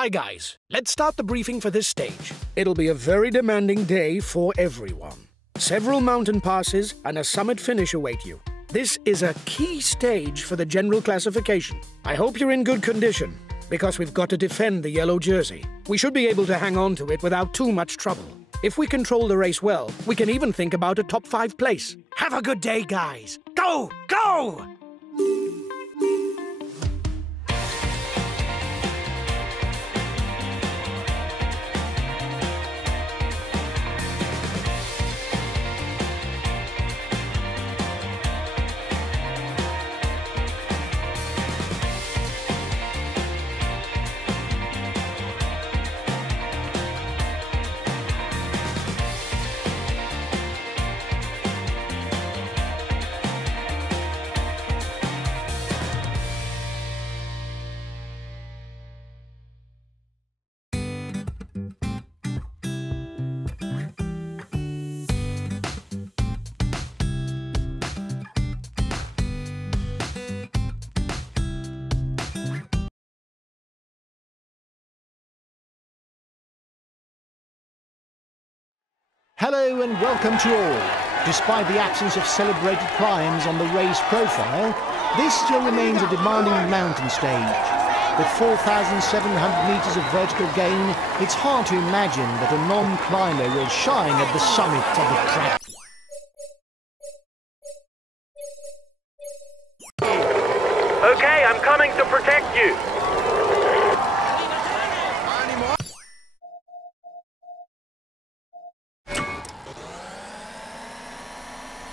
Hi guys, let's start the briefing for this stage. It'll be a very demanding day for everyone. Several mountain passes and a summit finish await you. This is a key stage for the general classification. I hope you're in good condition, because we've got to defend the yellow jersey. We should be able to hang on to it without too much trouble. If we control the race well, we can even think about a top 5 place. Have a good day, guys. Go! Go! Hello and welcome to all. Despite the absence of celebrated climbs on the race profile, this still remains a demanding mountain stage. With 4,700 metres of vertical gain, it's hard to imagine that a non-climber will shine at the summit of the track. Okay, I'm coming to protect you.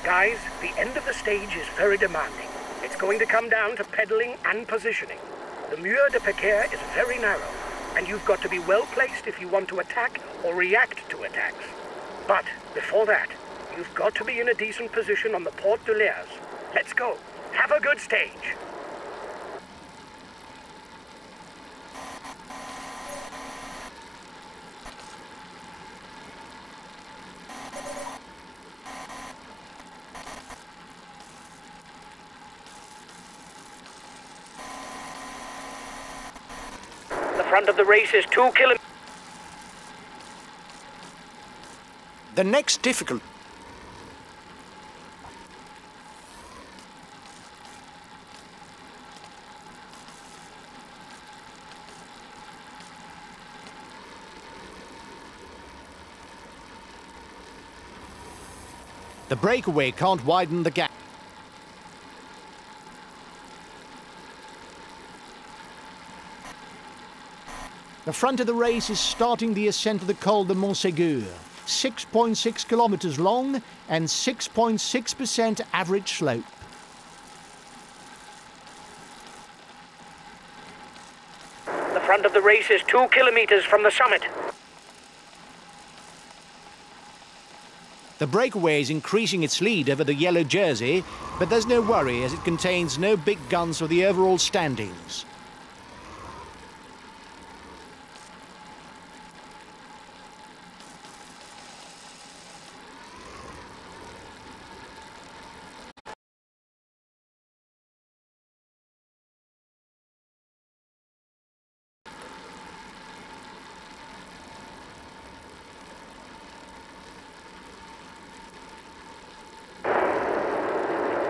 Guys, the end of the stage is very demanding. It's going to come down to pedaling and positioning. The Mur de Pécaire is very narrow, and you've got to be well placed if you want to attack or react to attacks. But before that, you've got to be in a decent position on the Porte de l'Airs. Let's go. Have a good stage. The front of the race is 2 kilometers. The next difficult... The breakaway can't widen the gap. The front of the race is starting the ascent of the Col de Montségur, 6.6 kilometers long and 6.6% average slope. The front of the race is 2 kilometers from the summit. The breakaway is increasing its lead over the yellow jersey, but there's no worry as it contains no big guns for the overall standings.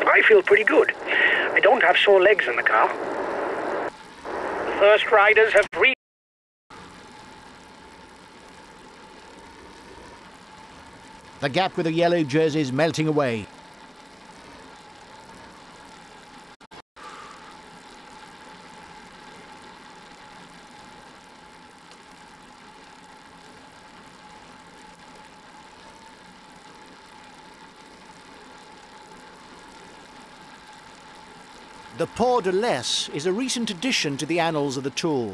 I feel pretty good. I don't have sore legs in the car. The first riders have reached. The gap with the yellow jersey is melting away. The Porte de l'Airs is a recent addition to the annals of the Tour.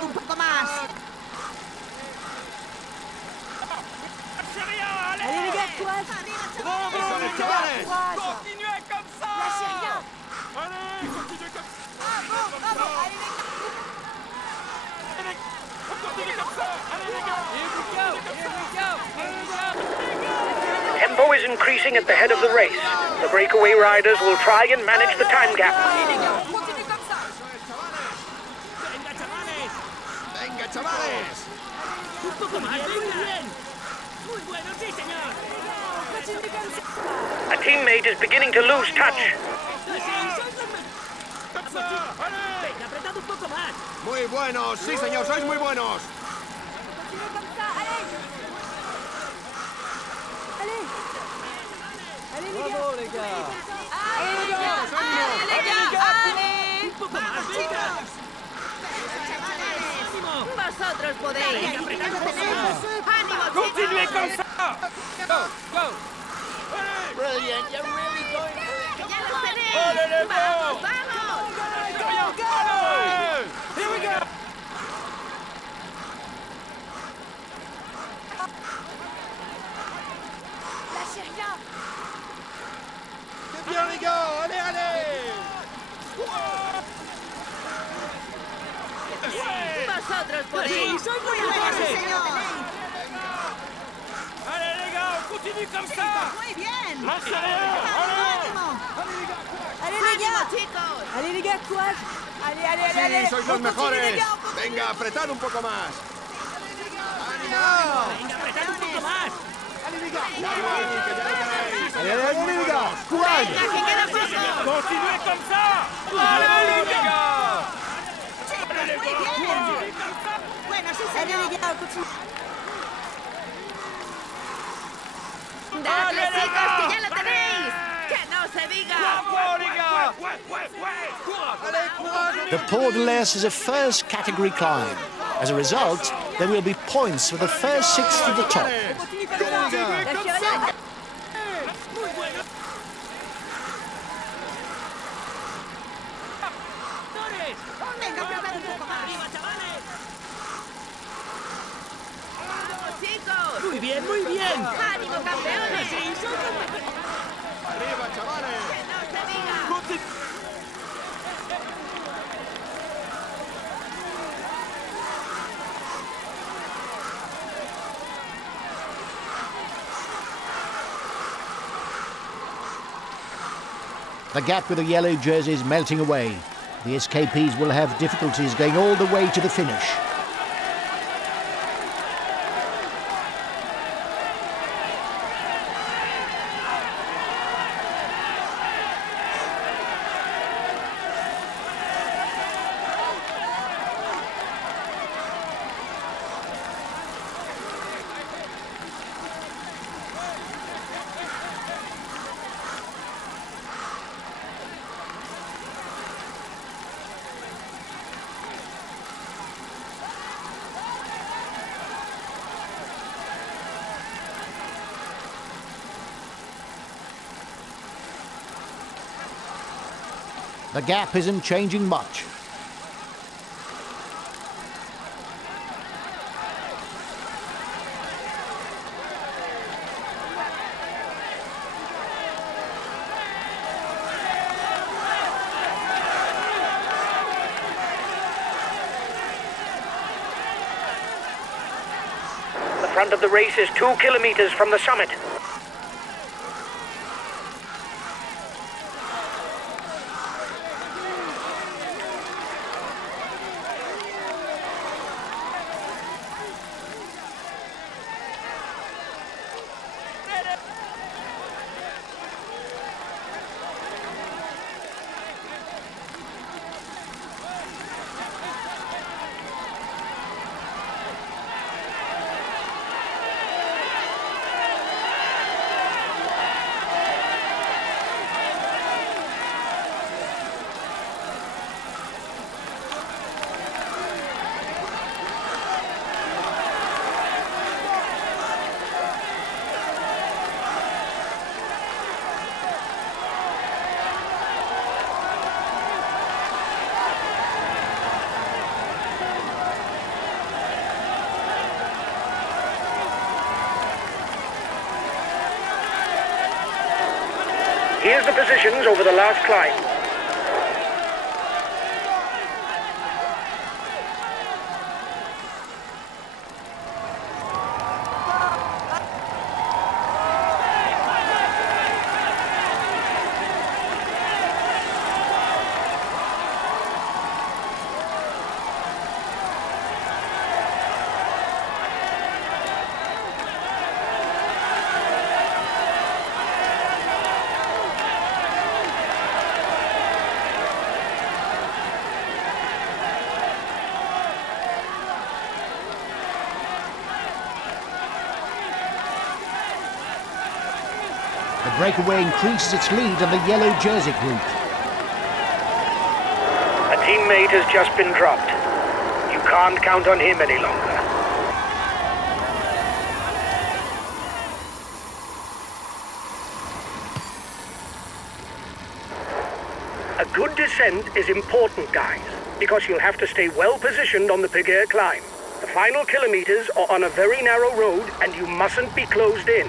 Un poco más. Allez les gars, courage. increasing at the head of the race. The breakaway riders will try and manage the time gap. Venga, chavales. Un poco más, muy bien. Muy bueno, sí, señor. A teammate is beginning to lose touch. Venga, apretad un poco más. Muy buenos, sí, señor, sois muy buenos. Bravo, les gars. Un poco más, venga. Vosotros podéis. ¡Ánimo, Continuez comme ça. Go, go. Brilliant, you're really going for it. ¡Ya lo tenéis! ¡Vamos, vamos! Here we go. ¡Qué bien, les gars! Allez, allez. Vosotros podéis. sois Muy muy bien, bien. señor. Allez, les gars, on continue comme ça. Muy bien. Ánimo. Allez, les gars, chicos. Allez les gars, courage. Allez, allez, allez, allez. Sí, sois los On continue, mejores. les gars, on continue. Venga, apretad un poco más. Venga, apretad un poco más. Allez, que ya lo tenéis. Allez, allez, allez, les gars, courage. Venga, que queda poco. Continuez comme ça. Allez, les gars. Muy bien. Bueno, sí, Allez señor. les gars, on continue. Dadle, chicos, que ya lo tenéis. Que no se diga. Bravo, les gars. The Port-de-l'Air is a first category climb. As a result, there will be points for the first 6 to the top. Continue comme ça. Lâchez rien. Venga, apretad un poco más. Arriba, chavales. Vamos, chicos. Muy bien, muy bien. ¡Ánimo, campeones! Arriba, chavales. ¡Que no se diga! The gap with the yellow jerseys melting away. The escapees will have difficulties going all the way to the finish. The gap isn't changing much. The front of the race is 2 kilometers from the summit. Here's the positions over the last climb. The breakaway increases its lead on the yellow jersey group. A teammate has just been dropped. You can't count on him any longer. A good descent is important, guys, because you'll have to stay well positioned on the Péguerre climb. The final kilometers are on a very narrow road and you mustn't be closed in.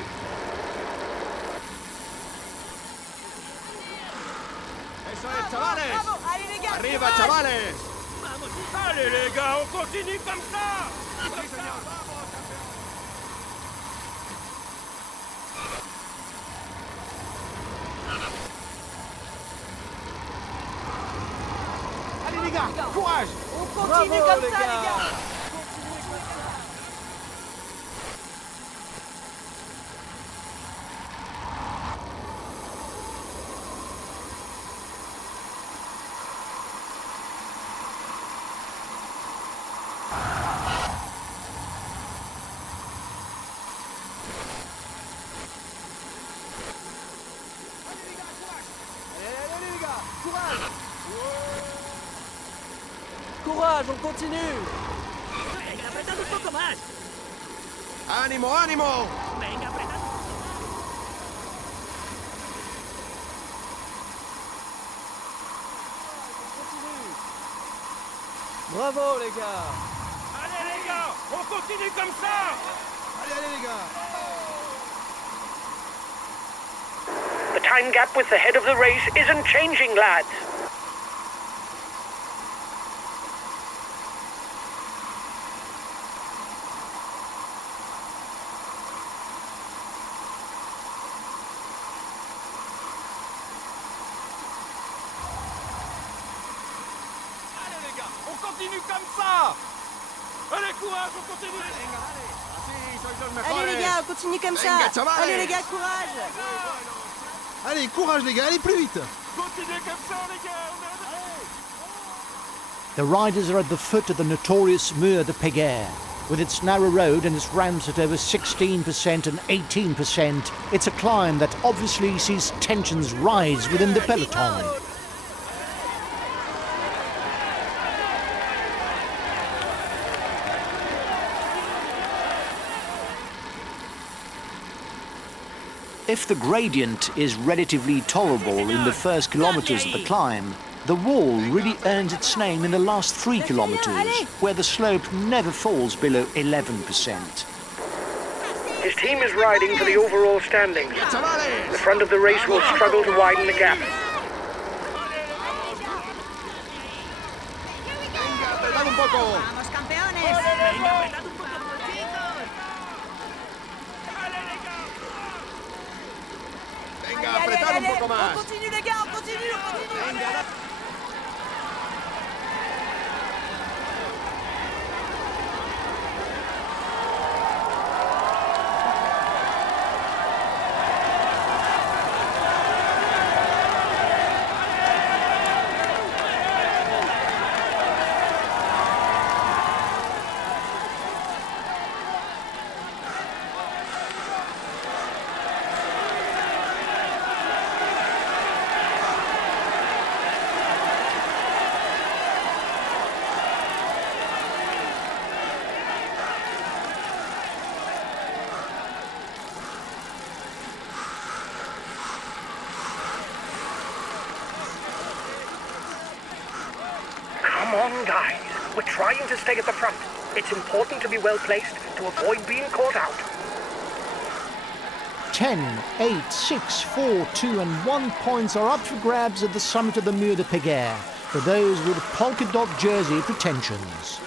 Eso es, chavales. Bravo, allez les gars, Arriba, courage. chavales. Allez les gars, on continue comme ça. Allez les gars, courage. On continue comme ça, les gars. Allez les gars, courage. Courage, on continue. Venga, apretad un poco más. Ánimo, ánimo. Venga, apretad. Bravo les gars. Allez les gars, on continue comme ça. Allez, allez les gars. The time gap with the head of the race isn't changing, lads. Allez les gars, on continue comme ça. Allez, courage, on continue. Así, sois los Allez mejores. les gars, on continue comme ça. Venga, chavales. Allez les gars, courage. Allez, courage les gars, allez plus vite. Continuez comme ça, les gars. The riders are at the foot of the notorious Mur de Péguerre. With its narrow road and its ramps at over 16% and 18%, it's a climb that obviously sees tensions rise within the peloton. If the gradient is relatively tolerable in the first kilometers of the climb, the wall really earns its name in the last 3 kilometers, where the slope never falls below 11%. His team is riding for the overall standings. The Chavales. front of the race will struggle to widen the gap. Venga, apretad un poco. Vamos, campeones. Venga, apretad un poco, chicos. Venga, Allez, apretad allez, un poco allez. más. On continue les gars, on continue, on continue. Come on, guys. We're trying to stay at the front. It's important to be well placed to avoid being caught out. 10, 8, 6, 4, 2 and 1 points are up for grabs at the summit of the Mur de Péguerre for those with polka dot jersey pretensions.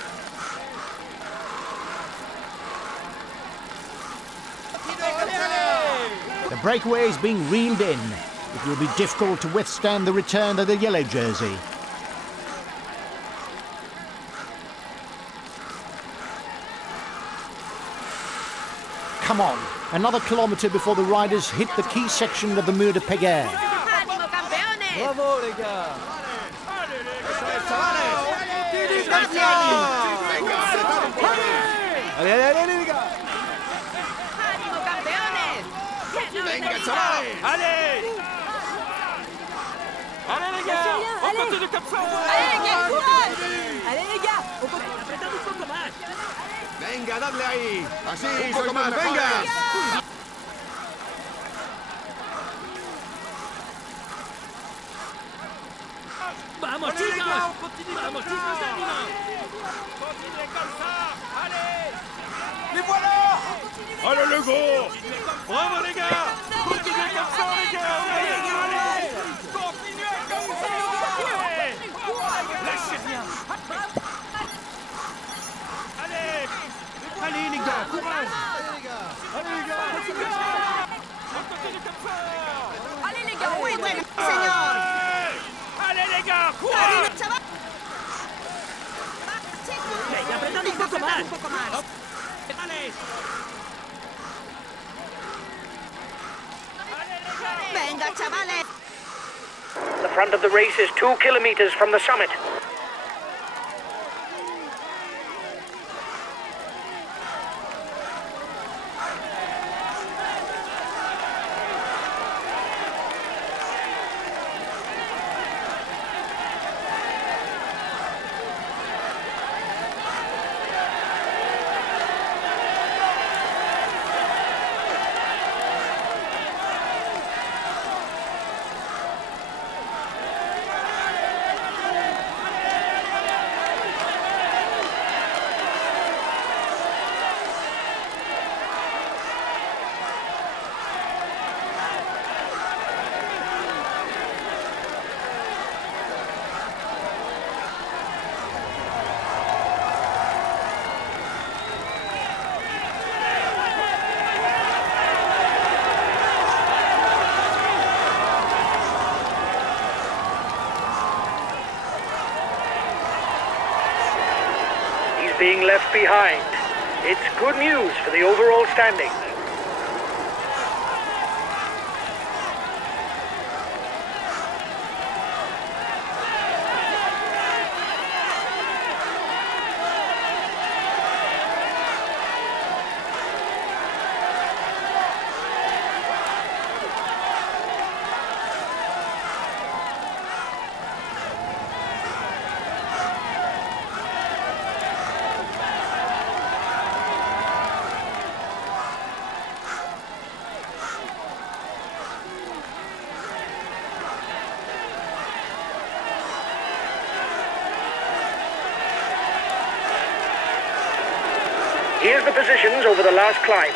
The breakaway is being reeled in. It will be difficult to withstand the return of the yellow jersey. Come on, another kilometre before the riders hit the key section of the Mur de Péguerre. Ánimo, campeones. Bravo les gars. Eso es, chavales. Venga, apretad un poco más. Allez, allez, allez les gars. Ánimo, campeones. Venga, Venga, chavales. Allez. Allez les gars, on allez. continue comme ça. Allez les gars, courage. Allez les gars, on continue. Apretad un poco más. Venga, dadle ahí. Así, un poco más, venga. Vamos Allez les chicos. gars, on continue Vamos comme chicos, ça. ánimo. Continuez comme ça. Allez. Les voilà. Allez les gars. Bravo les gars. Continuez comme ça les gars. Allez les gars, allez. Continuez comme ça. Allez. Lâchez rien. Allez. Allez les gars, courage. Allez les gars. On continue comme ça. Allez les gars, oui, bueno, señor. Allez les gars, Allez, courage. chaval. Venga, apretad un poco más. Un poco más. Allez. Venga, chavales. The front of the race is 2 kilometers from the summit. Being left behind. It's good news for the overall standings. Here's the positions over the last climb.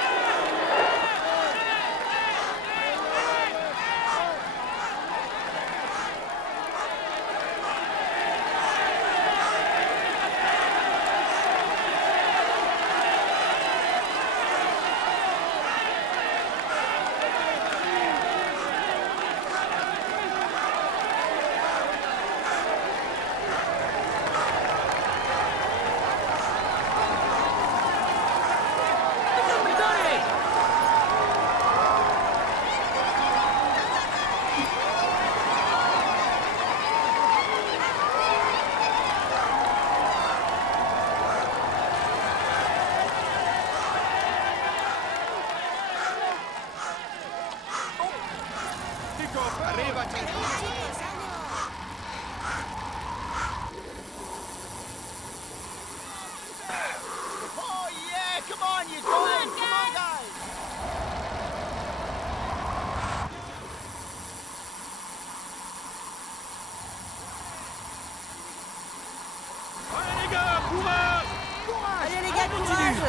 Arriba, chicos. Oh, yeah, come on, you guys. Come on, guys. Allez les gars, courage. Allez les gars, courage.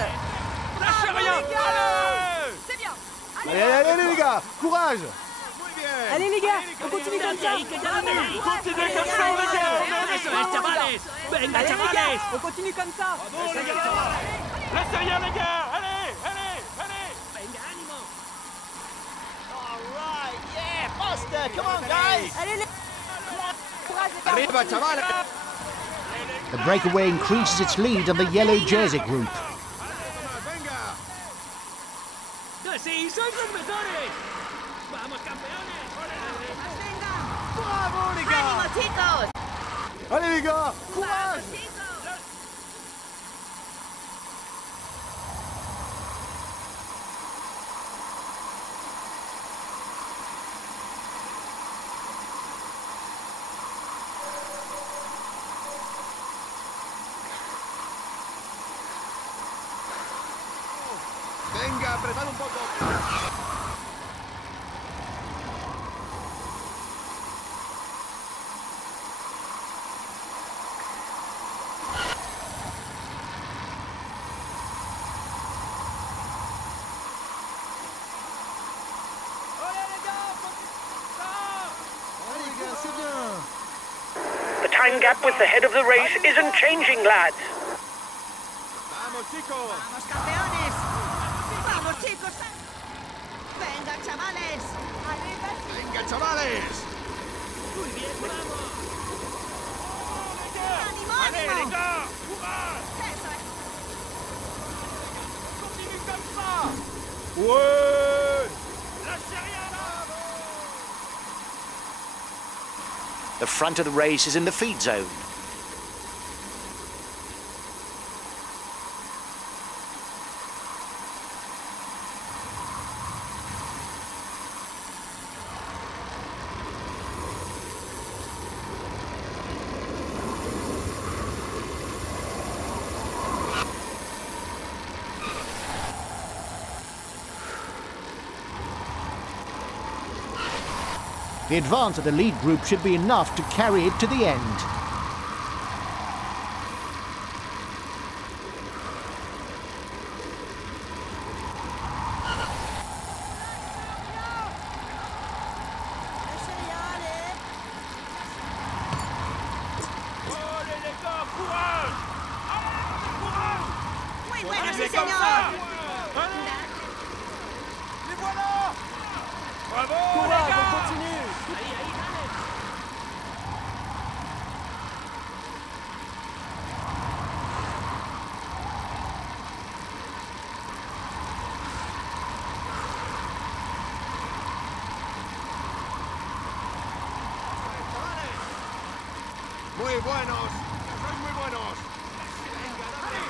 Lâchez rien. Allez. C'est bien. Allez les gars, courage. Muy bien. Allez les gars, on continue comme ça. Ahí, que ya lo tenéis. Continuez comme ça les gars. Eso es, chavales. Venga, Allez les chavales. gars, on continue comme ça. Bravo les gars. Lâchez rien les gars. Allez, allez, allez. Venga, ánimo. All right, yeah, faster. Come on, guys. Allez les courage les gars. Arriba, chavales. The breakaway increases its lead on the yellow jersey group. Venga. Sí, sois los mejores. Vamos, campeones. Bravo, les gars. Ánimo chicos. Allez les gars, courage. Venga, apretad un poco. The time gap with the head of the race isn't changing, lads. Vamos, chicos. Vamos, campeones. Vamos, chicos. Venga, chavales. Venga, chavales. Muy bien, bravo. ¡Ánimo, Allez, ánimo! les gars, courage. Eso es. Continue comme ça. Ouais. Lâchez rien là. The front of the race is in the feed zone. The advance of the lead group should be enough to carry it to the end. Allez, les gars, courage. Allez, courage. Muy bueno, sí, Allez, comme señor. ça. Allez. Les voilà. Bravo, les Courage, gars. on continue. Muy buenos. Sois muy buenos. Venga, dale.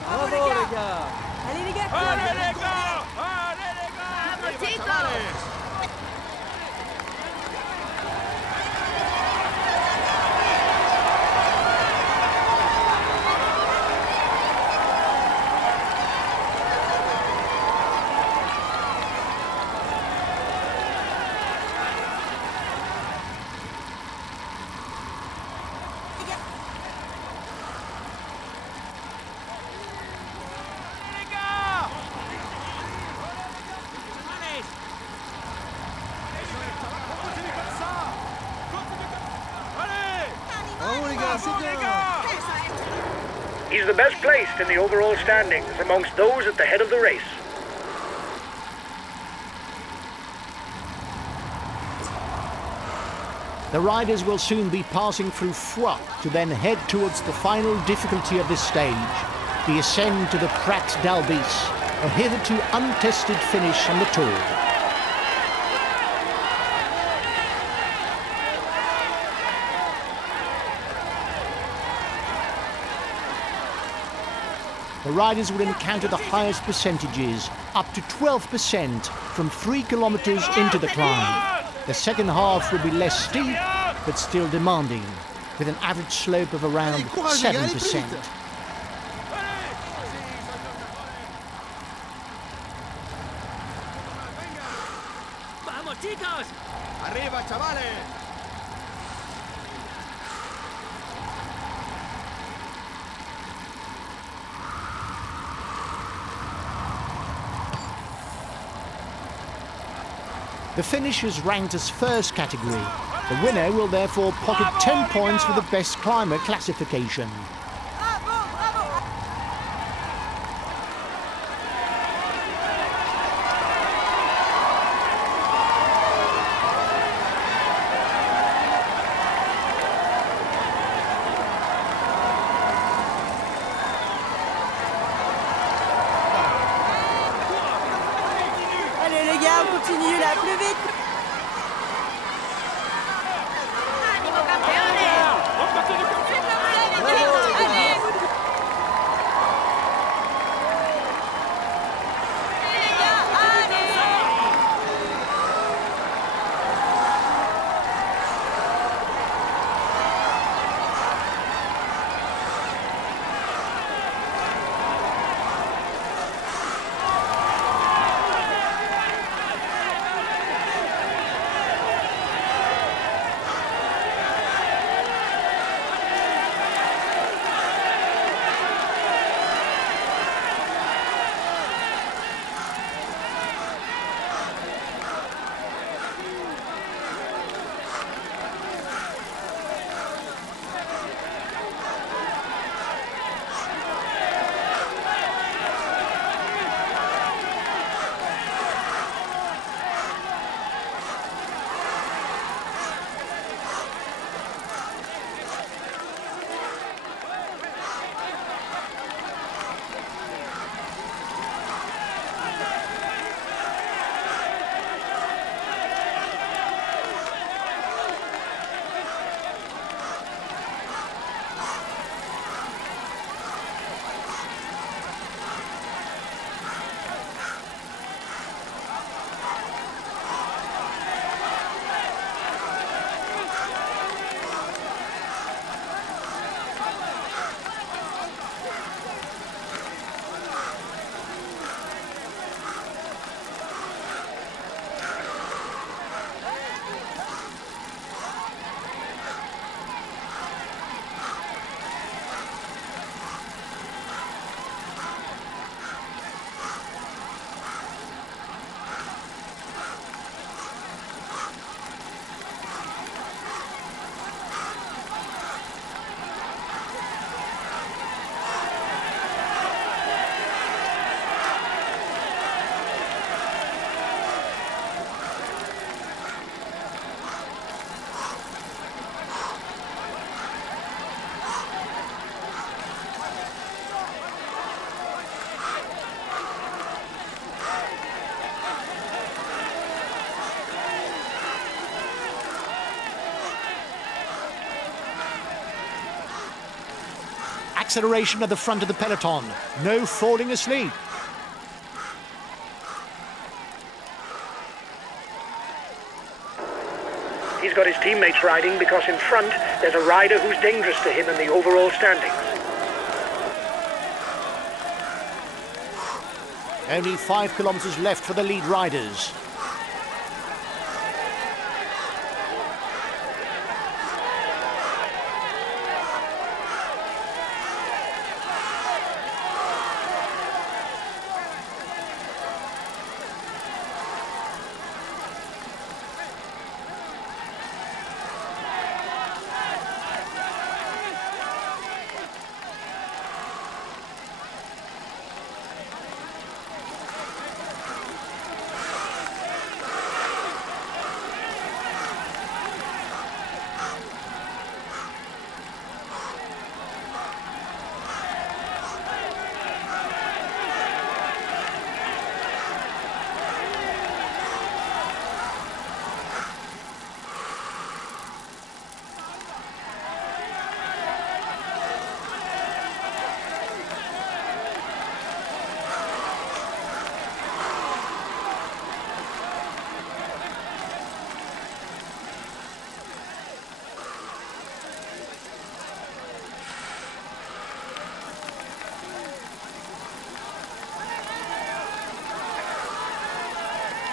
Bravo, les gars. Allez les gars, Allez, les gars. Allez, les gars. Vamos, chicos. Chavales. Les gars. Continue comme ça. Allez. Bravo, les gars, c'est Bravo, les bien. gars. Eso es. He's the best placed in the overall standings amongst those at the head of the race. The riders will soon be passing through Foix to then head towards the final difficulty of this stage, the ascent to the Prat d'Albis, a hitherto untested finish on the Tour. The riders will encounter the highest percentages, up to 12% from 3 kilometers into the climb. The second half will be less steep, but still demanding, with an average slope of around 7%. Vamos, chicos. Arriba, chavales. The finish is ranked as first category. The winner will therefore pocket 10 points for the best climber classification. Bravo, bravo. allez les gars, on continue là, plus vite. ¡Ánimo, campeones! On continue comme ça. ¡Allez! acceleration at the front of the peloton. No falling asleep. He's got his teammates riding because in front there's a rider who's dangerous to him in the overall standings. Only 5 kilometres left for the lead riders.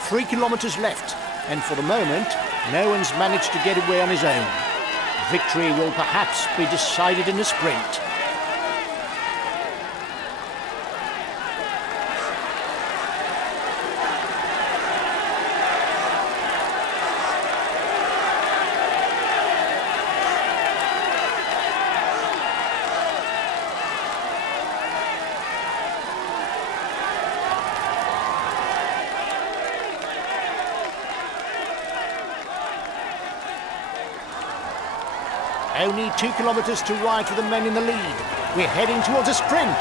Three kilometres left, and for the moment, no one's managed to get away on his own. Victory will perhaps be decided in the sprint. Only 2 kilometres to ride for the men in the lead. We're heading towards a sprint.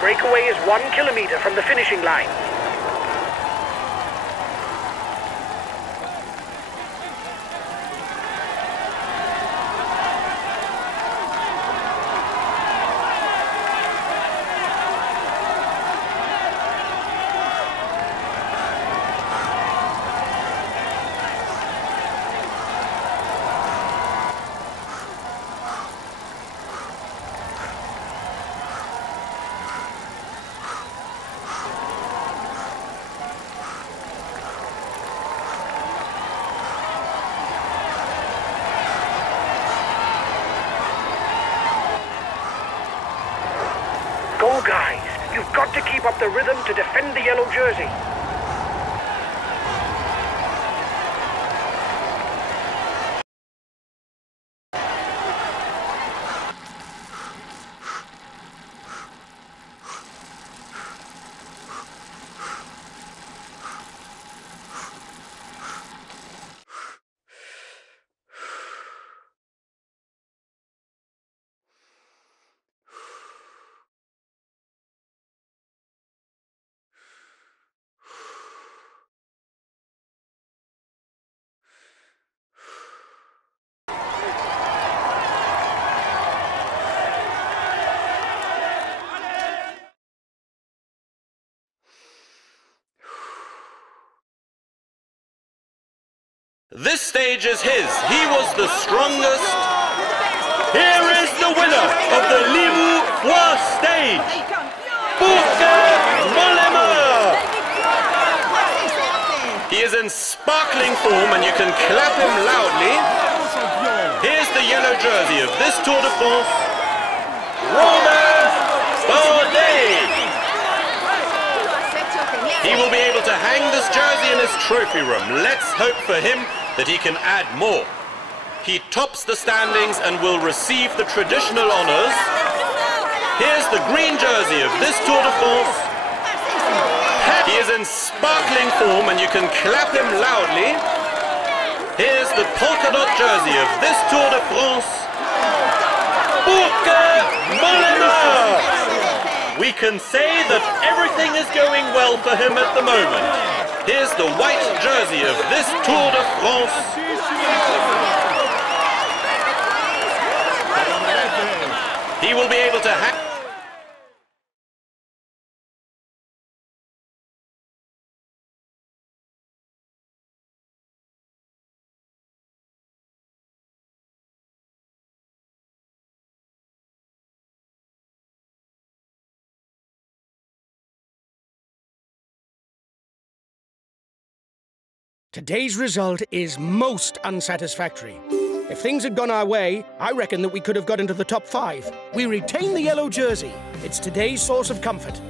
Breakaway is 1 kilometre from the finishing line. Go, guys. You've got to keep up the rhythm to defend the yellow jersey. This stage is his. He was the strongest. Here is the winner of the Limoux stage. He is in sparkling form and you can clap him loudly. Here's the yellow jersey of this Tour de France, Romain Bardet. He will be able to hang this jersey in his trophy room. Let's hope for him that he can add more. He tops the standings and will receive the traditional honours. Here's the green jersey of this Tour de France. He is in sparkling form and you can clap him loudly. Here's the polka dot jersey of this Tour de France. We can say that everything is going well for him at the moment. Here's the white jersey of this Tour de France. He will be able to hack. Today's result is most unsatisfactory. If things had gone our way, I reckon that we could have got into the top 5. We retain the yellow jersey. It's today's source of comfort.